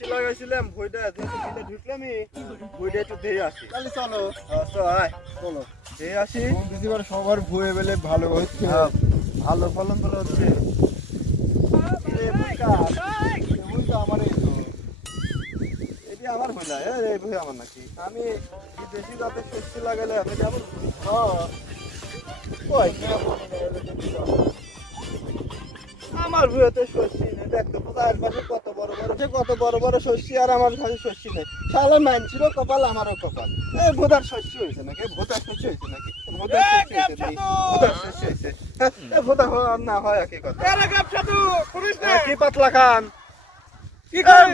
শস্য লাগাইছিলাম ভুইটা যেতে ঢুকলামই ভুইটা একটু দিয়ে আসি। তাহলে চলো চলো দিয়ে আসি। বুঝিবার সবার ভুয়ে বেলে ভালো হচ্ছে, ভালো ফলন বলে হচ্ছে। আমার এই তো এটি আমার ভুই না, এই ভুই আমার নাকি? আমি বিদেশি জাতের শস্য লাগালে আমি আমার আমার ভুয়েতে শস্য নেই। দেখতে কোথায় পাশে কত বড় বড় শস্য, আর আমার কাছে শস্য নেই। শালা মানছিরও কপাল, আমারও কপাল। এই ভোদার শস্য হয়েছে নাকি? ভোদার শস্য হয়েছে নাকি? ভোদার শস্য হয়েছে নাকি? ভোদার শস্য হয়েছে। এই ভোদা না হয় একই কথা। কি পাতলা খান?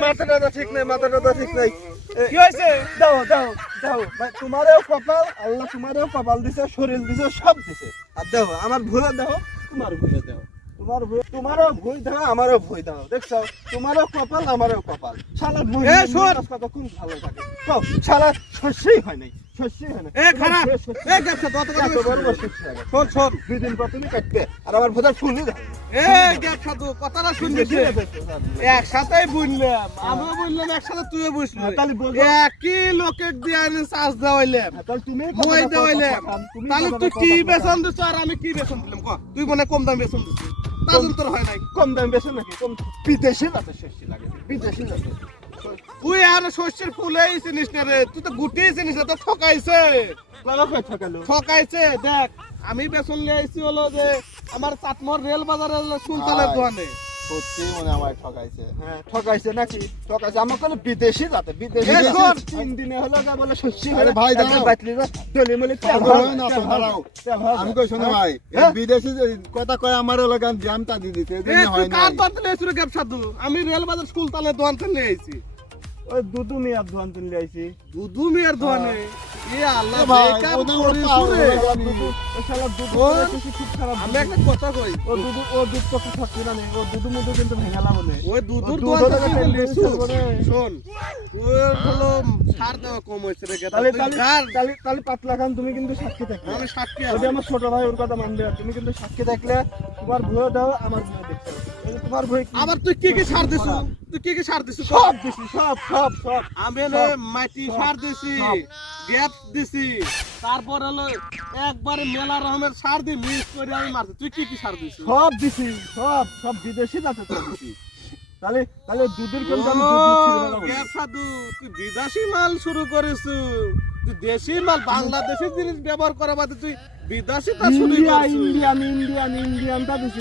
মাথাটা ঠিক নেই, মাথাটা ঠিক নেই। কি হয়েছে? দাও দাও দাও, তোমারও কপাল, আল্লাহ তোমারও কপাল দিছে, শরীর দিছে, সব দিছে। আর দেখো আমার ভুলে দেখো, তোমার ভুলে দেখো, তোমারও ভুই দাও, আমারও ভুই দাও। দেখছো, তোমারও কপাল, আমারও কপাল। শালা ভুই কতক্ষণ ভালো থাকে। শালা শস্যই হয় নাই, শস্যই হয় না। শোন, 2 দিন পর তুমি কাটবে, আর আমার ভোদার ফুলই দাও। কথাটা শুনছি একসাথেই বুঝলাম, আমিও বুঝলাম একসাথে, তুইও বুঝলি। একই লোকের দিয়ে চার্জ দেওয়াইলাম, মই দেওয়াইলাম। তাহলে তুই কি বেতন দিচ্ছ আর আমি কি বেতন দিলাম? তুই মনে কম দাম বেতন দিচ্ছিস, তার তোর হয় নাই। কম দাম বেশি নাকি? কম বিদেশি জাতের শস্য লাগে, বিদেশি জাতের। তুই আর শস্যের ফুলেই চিনিস না রে, তুই তো গুটিয়ে চিনিস না, তো ঠকাইছে। ঠকাইছে দেখ, আমি বেতন নিয়ে আইছি হলো যে আমার চাটমোহর রেল বাজারে সুলতানের দোকানে। সত্যি মনে আমার ঠকাইছে। হ্যাঁ ঠকাইছে নাকি? ঠকাইছে আমার কোনো বিদেশি জাতে, বিদেশি 3 দিনে হলো যা বলে শস্য। আরে ভাই দাঁড়াও, আমি কই শোনো ভাই, বিদেশি কথা কয় আমার লাগান জামটা দি দিতে এদিন হয় না। কার দোকান থেকে এসে গ্যাপ সাধু? আমি রেল বাজার সুলতানের দোকান থেকে নিয়ে আইছি। ওই দুদু মিয়ার দোকান থেকে আইছি। দুদু মিয়ার দোকানে? এ আল্লাহ ভাই, বেকার ওটা করিস ওটা রে। দুদু ওই শালা দুদু কিছু খুব খারাপ। আমি একটা কথা কই, ও দুধ তো থাকছে না, ও দুদু মুদু কিন্তু ভেঙালা বলে। ওই দুধুর দুধ দোকান হলো থেকে লিসু। বলে। শোন, তোর হলো সার দেওয়া কম হয়েছে রে গেদা। তাহলে তুই তাহলে গার, তাহলে পাতলা খান, তুমি কিন্তু সাক্ষী থাকবে। আমি সাক্ষী যদি আছি। আমার ছোট ভাই ওর কথা মানবে, আর তুমি কিন্তু সাক্ষী থাকলে তোমার ভুয়ো দাও, আমার ভুয়ো দেখছো। তোমার ভুয়ো আবার তুই কি কি সার দিছু? তুই কি কি সার দিছু? সব দিছি, সব সব সব। আমি এনে মাটি সার দিছি, গ্যাপ দিছি, তারপর হলো একবারে মেলা রকমের সার দিয়ে মিক্স করে আমি মারছি। তুই কি কি সার দিছিস? সব দিছি, সব সব বিদেশি জাতে তো দিছি। তাহলে তাহলে দুধের কিন্তু আমি দুধ দিচ্ছি না। গ্যাপ সাধু, তুই বিদেশি মাল শুরু করেছিস। তুই দেশি মাল, বাংলাদেশি জিনিস ব্যবহার করা বাদে তুই বিদেশিটা শুরু করেছিস। ইন্ডিয়ানটা দিছি,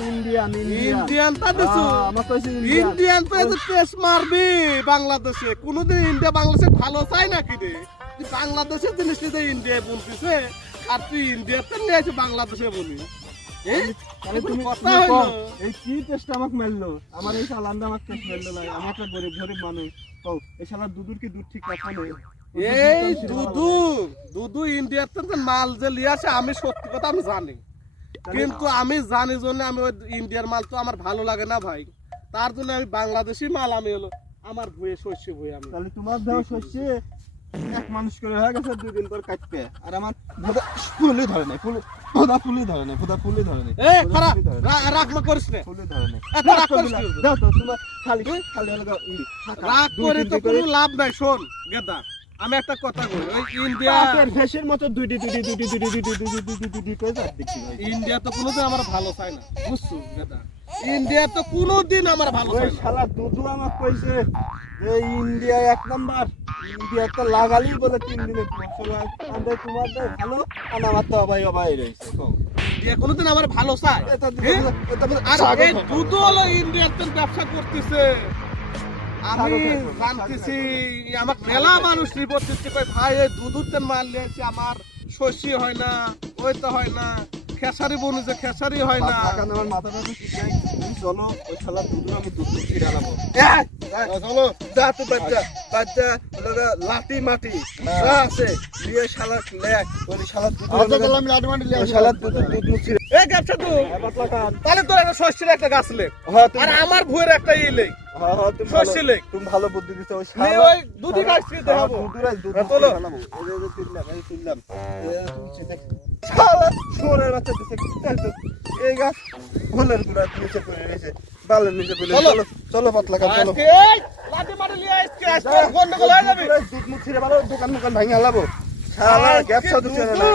ইন্ডিয়ানটা দিছু? আমার কইছি ইন্ডিয়ান পেয়ে টেস্ট মারবি বাংলাদেশে। কোনোদিন ইন্ডিয়া বাংলাদেশে ভালো চাই নাকি রে? তুই বাংলাদেশের জিনিস নিতে ইন্ডিয়ায় বলতিছে, আর তুই ইন্ডিয়াতে নিয়ে এসে বাংলাদেশে বলি। তাহলে তুমি কথা হইলো। এই কি টেস্ট আমাকে মেললো? আমার এই সালানটা আমাকে টেস্ট মেললো না। আমি একটা গরিব মানুষ। কও এই শালা দুধুর কি দুধ ঠিক রাখা নেই? এই দুধু ইন্ডিয়াতে যে মাল যে লিয়ে আসে, আমি সত্যি কথা আমি জানি, কিন্তু আমি জানি জন্য আমি ওই ইন্ডিয়ার মাল তো আমার ভালো লাগে না ভাই। তার জন্য আমি বাংলাদেশি মাল, আমি হলো আমার ভুয়ে শস্য ভুয়ে আমি। তাহলে তোমার দেওয়া শস্য এক মানুষ করে হয়ে গেছে, 2 দিন পর কাটবে, আর আমার ভোদা ফুলই ধরে নাই, ভোদা ফুলই ধরে নাই, ভোদা ফুলই ধরে নাই। এই খারাপ রাগ না করিস না, ফুলই ধরে নাই। এত রাগ করিস না। দাও তো তোমার খালি খালি হলো রাগ করে তো কোনো লাভ নাই। শোন গেদা, আমি একটা কথা কই, ওই ইন্ডিয়া ফেসের মতো দুইটি করে দাঁত দেখছি ভাই। ইন্ডিয়া তো কোনোদিন আমার ভালো চায় না, বুঝছো গেদা? ইন্ডিয়া তো কোনোদিন আমার ভালো ওই চায় না। শালা দুধু আমাকে কইছে যে ইন্ডিয়া 1 নাম্বার, ইন্ডিয়া তো লাগালি বলে 3 দিনে ফসল হয়। আমাদের তোমার তো ভালো, আর আমার তো অবাই রয়েছে। ইন্ডিয়া কোনোদিন আমার ভালো চায়? এটা আর এই দুধু হলো ইন্ডিয়াতে ব্যবসা করতেছে, আমি জানতেছি। আমার মেলা মানুষ রিপোর্ট দিচ্ছে, কই ভাই এই দুধুতে মাল নিয়েছি, আমার শস্য হয় না, ওই তো হয় না, খেসারি বনি যে খেসারি হয় না। আমার মাথাটা ঠিক নাই। চলো ওই শালা দুধু আমি দুধ ছিড়া লাবো। চলো যা তো বাচ্চা লাঠি মাটি যা আছে দিয়ে শালা লেখ ওই শালা দুধ আমি লাডু মান্ডি লিয়ে শালা দুধ মুছিরে। এই ব্যবসা তো পাতলা খান। তাহলে তোর একটা শস্যের একটা গাছ লে, হ্যাঁ আর আমার ভুয়ের একটা ই লে। তুমি শস্য লেখ। তুমি ভালো বুদ্ধি দিছো। ওই নে ওই দুধই গাছ ছিঁড়তে হবে। দুধ তোলো। তুললাম শালা সোরের বাচ্চা দিছে। এই গাছ গোলের গুড়া নিচে পড়ে রয়েছে, বালের নিচে পড়ে। চলো। চলো চলো পাতলা খান, চলো। এই লাঠি মারি নিয়ে আজকে আজকে গন্ডগোল হয়ে যাবে। দুধ মুখ ছিঁড়ে ভালো দোকান মোকান ভাঙে আলাবো শালা গ্যাপ সাধু চেনে না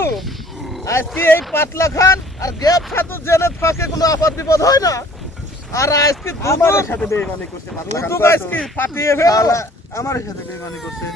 আজকে এই পাতলা খান আর গ্যাপ সাধু জেনে থাকে কোনো আপদ বিপদ হয় না। আর আজকে আমার সাথে বেইমানি করছে পাতলা খান দুটো আজকে ফাটিয়ে ফেলবো। আমার সাথে বেইমানি করছে